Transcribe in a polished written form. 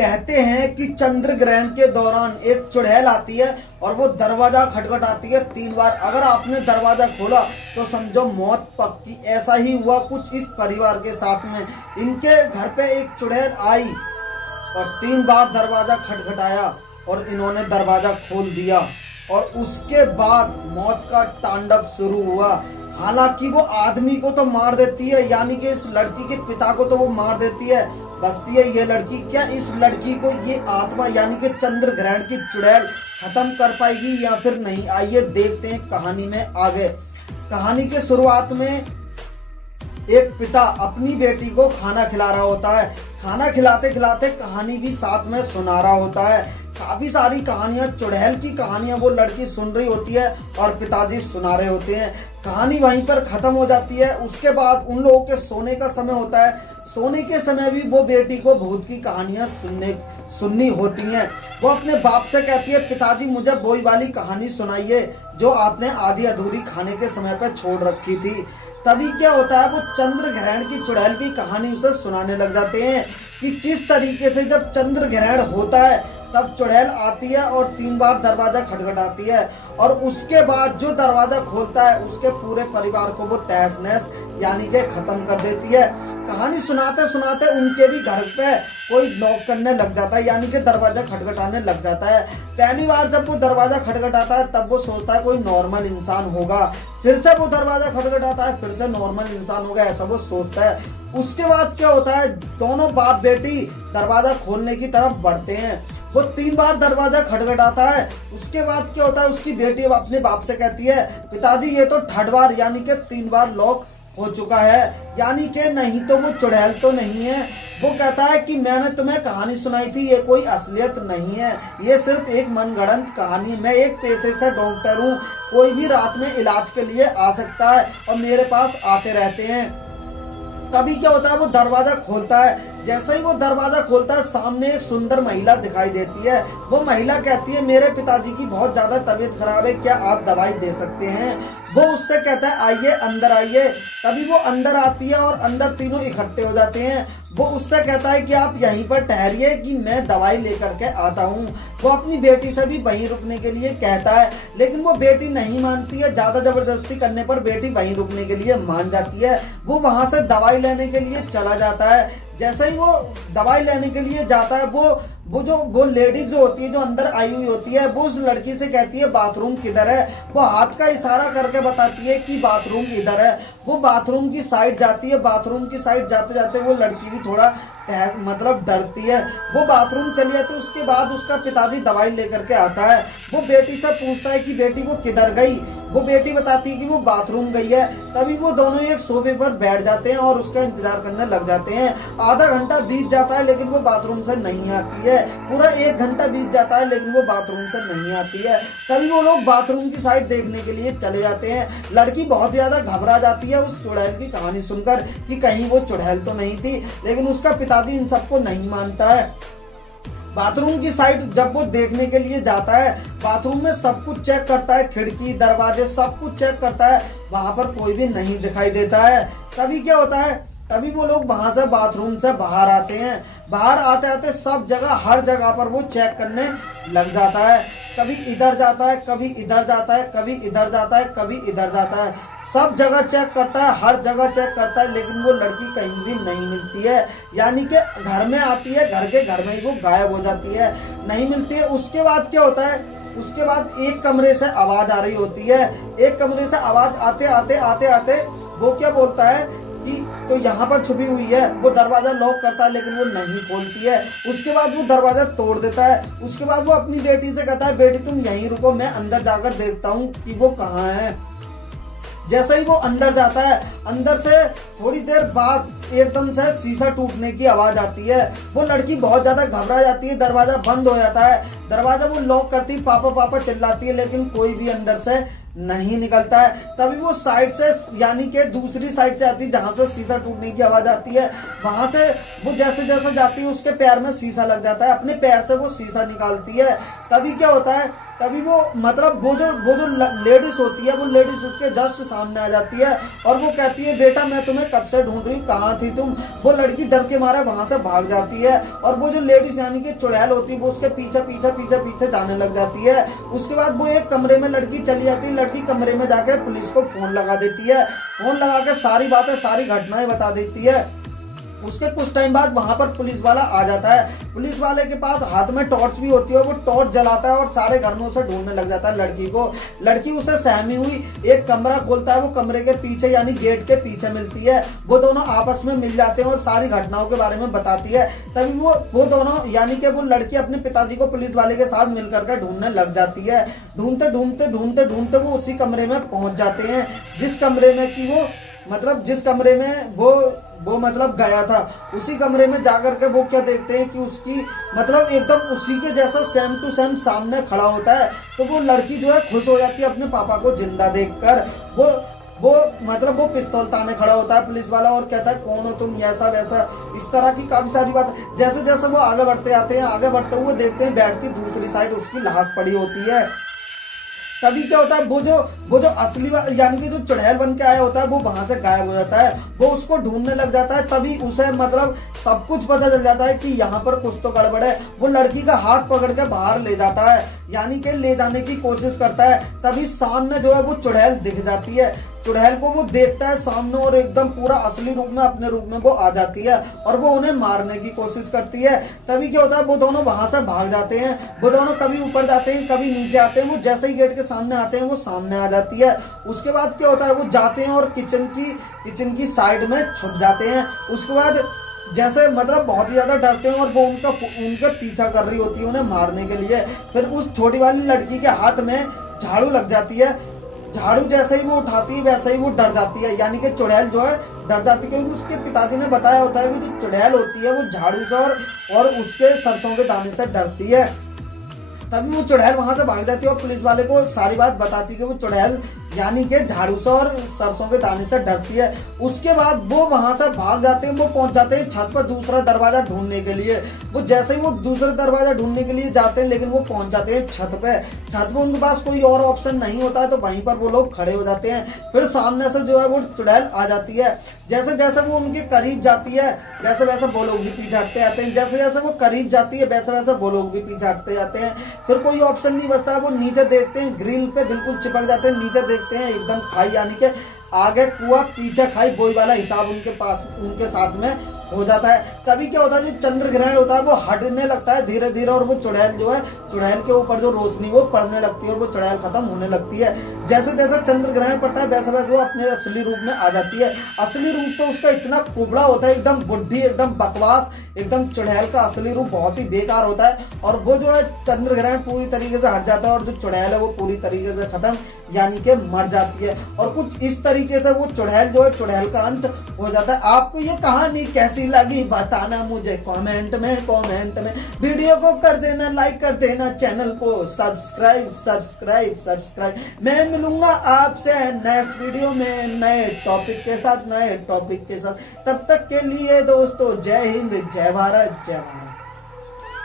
कहते हैं कि चंद्र ग्रहण के दौरान एक चुड़ैल आती है और वो दरवाजा खटखटाती है 3 बार। अगर आपने दरवाजा खोला तो समझो मौत पक्की। ऐसा ही हुआ कुछ इस परिवार के साथ में। इनके घर पे एक चुड़ैल आई और 3 बार दरवाजा खटखटाया और इन्होंने दरवाजा खोल दिया और उसके बाद मौत का तांडव शुरू हुआ। हालांकि वो आदमी को तो मार देती है, यानी कि इस लड़की के पिता को तो वो मार देती है, बचती है ये लड़की। क्या इस लड़की को ये आत्मा यानी कि चंद्र ग्रहण की चुड़ैल खत्म कर पाएगी या फिर नहीं? आइए देखते हैं कहानी में आगे। कहानी के शुरुआत में एक पिता अपनी बेटी को खाना खिला रहा होता है। खाना खिलाते खिलाते कहानी भी साथ में सुना रहा होता है। काफी सारी कहानियां, चुड़ैल की कहानियां वो लड़की सुन रही होती है और पिताजी सुना रहे होते हैं। कहानी वहीं पर खत्म हो जाती है। उसके बाद उन लोगों के सोने का समय होता है। सोने के समय भी वो बेटी को भूत की कहानियां सुननी होती हैं। वो अपने बाप से कहती है, पिताजी मुझे वही वाली कहानी सुनाइए जो आपने आधी अधूरी खाने के समय पर छोड़ रखी थी। तभी क्या होता है, वो चंद्र ग्रहण की चुड़ैल की कहानी उसे सुनाने लग जाते हैं कि किस तरीके से जब चंद्र ग्रहण होता है तब चुड़ैल आती है और 3 बार दरवाजा खटखटाती है और उसके बाद जो दरवाजा खोलता है उसके पूरे परिवार को वो तहस नहस यानी कि खत्म कर देती है। कहानी सुनाते सुनाते उनके भी घर पे कोई नॉक करने लग जाता है, यानी कि दरवाजा खटखटाने लग जाता है। पहली बार जब वो दरवाजा खटखटाता है तब वो सोचता है कोई नॉर्मल इंसान होगा। फिर से वो दरवाजा खटखटाता है, फिर से नॉर्मल इंसान होगा, ऐसा वो सोचता है। उसके बाद क्या होता है, दोनों बाप बेटी दरवाजा खोलने की तरफ बढ़ते हैं। वो 3 बार दरवाजा खटखटाता है। उसके बाद क्या होता है, उसकी बेटी अब अपने बाप से कहती है, पिताजी ये तो 3rd बार यानी कि 3 बार लॉक हो चुका है, यानी कि नहीं तो वो चुड़ैल तो नहीं है। वो कहता है कि मैंने तुम्हें कहानी सुनाई थी, ये कोई असलियत नहीं है, ये सिर्फ एक मनगढ़ंत कहानी। मैं एक पेशे से डॉक्टर हूँ, कोई भी रात में इलाज के लिए आ सकता है और मेरे पास आते रहते हैं। तभी क्या होता है, वो दरवाजा खोलता है। जैसे ही वो दरवाजा खोलता है सामने एक सुंदर महिला दिखाई देती है। वो महिला कहती है, मेरे पिताजी की बहुत ज्यादा तबीयत खराब है, क्या आप दवाई दे सकते हैं? वो उससे कहता है, आइए अंदर आइए। तभी वो अंदर आती है और अंदर तीनों इकट्ठे हो जाते हैं। वो उससे कहता है कि आप यहीं पर ठहरिए कि मैं दवाई लेकर के आता हूँ। वो अपनी बेटी से भी वहीं रुकने के लिए कहता है, लेकिन वो बेटी नहीं मानती है। ज्यादा जबरदस्ती करने पर बेटी वहीं रुकने के लिए मान जाती है। वो वहां से दवाई लेने के लिए चला जाता है। जैसे ही वो दवाई लेने के लिए जाता है, वो लेडीज जो होती है, जो अंदर आई हुई होती है, वो उस लड़की से कहती है बाथरूम किधर है। वो हाथ का इशारा करके बताती है कि बाथरूम इधर है। वो बाथरूम की साइड जाती है। बाथरूम की साइड जाते जाते वो लड़की भी थोड़ा मतलब डरती है। वो बाथरूम चली जाती है। उसके बाद उसका पिताजी दवाई लेकर के आता है। वो बेटी से पूछता है कि बेटी वो किधर गई। वो बेटी बताती है कि वो बाथरूम गई है। तभी वो दोनों एक सोफे पर बैठ जाते हैं और उसका इंतजार करने लग जाते हैं। आधा घंटा बीत जाता है लेकिन वो बाथरूम से नहीं आती है। पूरा 1 घंटा बीत जाता है लेकिन वो बाथरूम से नहीं आती है। तभी वो लोग बाथरूम की साइड देखने के लिए चले जाते हैं। लड़की बहुत ज्यादा घबरा जाती है उस चुड़ैल की कहानी सुनकर कि कहीं वो चुड़ैल तो नहीं थी, लेकिन उसका पिताजी इन सबको नहीं मानता है। बाथरूम की साइड जब वो देखने के लिए जाता है, बाथरूम में सब कुछ चेक करता है, खिड़की दरवाजे सब कुछ चेक करता है, वहां पर कोई भी नहीं दिखाई देता है। तभी क्या होता है, तभी वो लोग वहां से बाथरूम से बाहर आते हैं। बाहर आते आते सब जगह, हर जगह पर वो चेक करने लग जाता है। कभी इधर जाता है, कभी इधर जाता है, कभी इधर जाता है, कभी इधर जाता है। सब जगह चेक करता है, हर जगह चेक करता है, लेकिन वो लड़की कहीं भी नहीं मिलती है। यानी कि घर में आती है, घर के घर में ही वो गायब हो जाती है, नहीं मिलती है। उसके बाद क्या होता है, उसके बाद एक कमरे से आवाज आ रही होती है। एक कमरे से आवाज आते आते आते आते वो क्या बोलता है कि तो यहाँ पर छुपी हुई है। वो दरवाजा लॉक करता है लेकिन वो नहीं खोलती है। उसके बाद वो दरवाजा तोड़ देता है। उसके बाद वो अपनी बेटी से कहता है, बेटी तुम यहीं रुको, मैं अंदर जाकर देखता हूँ कि वो कहाँ है। जैसे ही वो अंदर जाता है, अंदर से थोड़ी देर बाद एकदम से शीशा टूटने की आवाज आती है। वो लड़की बहुत ज्यादा घबरा जाती है, दरवाजा बंद हो जाता है। दरवाजा वो लॉक करती, पापा पापा चिल्लाती है, लेकिन कोई भी अंदर से नहीं निकलता है। तभी वो साइड से यानी कि दूसरी साइड से आती है जहां से शीशा टूटने की आवाज आती है। वहां से वो जैसे जैसे जाती है उसके पैर में शीशा लग जाता है। अपने पैर से वो शीशा निकालती है। तभी क्या होता है, तभी वो मतलब वो जो लेडीज होती है, वो लेडीज उसके जस्ट सामने आ जाती है और वो कहती है बेटा मैं तुम्हें कब से ढूंढ रही हूँ, कहाँ थी तुम। वो लड़की डर के मारे वहां से भाग जाती है और वो जो लेडीज यानी कि चुड़ैल होती है वो उसके पीछे पीछे पीछे पीछे जाने लग जाती है। उसके बाद वो एक कमरे में लड़की चली जाती है, लड़की कमरे में जाकर पुलिस को फोन लगा देती है, फोन लगा के सारी बातें सारी घटनाएं बता देती है। उसके कुछ टाइम बाद वहां पर पुलिस वाला आ जाता है, पुलिस वाले के पास हाथ में टॉर्च भी होती है, वो टॉर्च जलाता है और सारे घर में उसे ढूंढने लग जाता है लड़की को। लड़की उसे सहमी हुई एक कमरा खोलता है, वो कमरे के पीछे यानी गेट के पीछे मिलती है। वो दोनों आपस में मिल जाते हैं और सारी घटनाओं के बारे में बताती है। तभी वो दोनों यानी कि वो लड़की अपने पिताजी को पुलिस वाले के साथ मिलकर के ढूंढने लग जाती है। ढूंढते ढूंढते ढूंढते ढूंढते वो उसी कमरे में पहुंच जाते हैं जिस कमरे में कि वो मतलब जिस कमरे में वो मतलब गया था। उसी कमरे में जाकर के वो क्या देखते हैं कि उसकी मतलब एकदम उसी के जैसा सेम टू सेम सामने खड़ा होता है। तो वो लड़की जो है खुश हो जाती है अपने पापा को जिंदा देखकर। वो मतलब वो पिस्तौल ताने खड़ा होता है पुलिस वाला और कहता है कौन हो तुम, ऐसा वैसा इस तरह की काफी सारी बात। जैसे जैसे वो आगे बढ़ते आते हैं, आगे बढ़ते हुए देखते हैं बेड की दूसरी साइड उसकी लाश पड़ी होती है। तभी क्या होता है वो जो असली यानी कि जो चुड़ैल बन के आया होता है वो वहां से गायब हो जाता है। वो उसको ढूंढने लग जाता है, तभी उसे मतलब सब कुछ पता चल जाता है कि यहाँ पर कुछ तो गड़बड़ है। वो लड़की का हाथ पकड़ के बाहर ले जाता है, यानी कि ले जाने की कोशिश करता है। तभी सामने जो है वो चुड़ैल दिख जाती है। चुड़ैल को वो देखता है सामने और एकदम पूरा असली रूप में अपने रूप में वो आ जाती है और वो उन्हें मारने की कोशिश करती है। तभी क्या होता है वो दोनों वहां से भाग जाते हैं। वो दोनों कभी ऊपर जाते हैं कभी नीचे आते हैं। वो जैसे ही गेट के सामने आते हैं वो सामने आ जाती है। उसके बाद क्या होता है वो जाते हैं और किचन की साइड में छुप जाते हैं। उसके बाद जैसे मतलब बहुत ही ज्यादा डरते हैं और वो उनका पीछा कर रही होती है उन्हें मारने के लिए। फिर उस छोटी वाली लड़की के हाथ में झाड़ू लग जाती है। झाड़ू जैसे ही वो उठाती है वैसे ही वो डर जाती है, यानी कि चुड़ैल जो है डर जाती है, क्योंकि उसके पिताजी ने बताया होता है कि जो चुड़ैल होती है वो झाड़ू से और उसके सरसों के दाने से डरती है। तभी वो चुड़ैल वहां से भाग जाती है और पुलिस वाले को सारी बात बताती है कि वो चुड़ैल यानी कि झाड़ू से और सरसों के दाने से डरती है। उसके बाद वो वहां से भाग जाते हैं। वो पहुंच जाते हैं छत पर दूसरा दरवाजा ढूंढने के लिए। वो जैसे ही वो दूसरा दरवाजा ढूंढने के लिए जाते हैं लेकिन वो पहुंच जाते हैं छत पे। छत पे उनके पास कोई और ऑप्शन नहीं होता है तो वहीं पर वो लोग खड़े हो जाते हैं। फिर सामने से जो है वो चुड़ैल आ जाती है। जैसे जैसे वो उनके करीब जाती है वैसे वैसे वो लोग भी पीछे हटते आते हैं। जैसे जैसे वो करीब जाती है वैसे वैसे वो लोग भी पीछे हटते जाते हैं। फिर कोई ऑप्शन नहीं बचता है, वो नीचे देखते हैं, ग्रिल पे बिल्कुल चिपक जाते हैं। नीचे देखते हैं एकदम खाई, यानी कि आगे कुआं पीछे खाई, वही वाला हिसाब उनके पास उनके साथ में हो जाता है। तभी क्या होता है जो चंद्र ग्रहण होता है वो हटने लगता है धीरे धीरे और वो चुड़ैल जो है चुड़ैल के ऊपर जो रोशनी वो पड़ने लगती है और वो चुड़ैल खत्म होने लगती है। जैसे जैसे चंद्र ग्रहण पड़ता है वैसे वैसे वो अपने असली रूप में आ जाती है। असली रूप तो उसका इतना कुबड़ा होता है, एकदम बुढ़ी, एकदम बकवास, एकदम चुड़ैल का असली रूप बहुत ही बेकार होता है। और वो जो है चंद्र ग्रहण पूरी तरीके से हट जाता है और जो चुड़ैल है वो पूरी तरीके से खत्म यानी कि मर जाती है। और कुछ इस तरीके से वो चुड़ैल जो है चुड़ैल का अंत हो जाता है। आपको ये कहानी कैसी लगी बताना मुझे कमेंट में। वीडियो को कर देना लाइक, कर देना चैनल को सब्सक्राइब। मैं मिलूंगा आपसे नेक्स्ट वीडियो में नए टॉपिक के साथ। तब तक के लिए दोस्तों जय हिंद, जय भारत, जय भारत।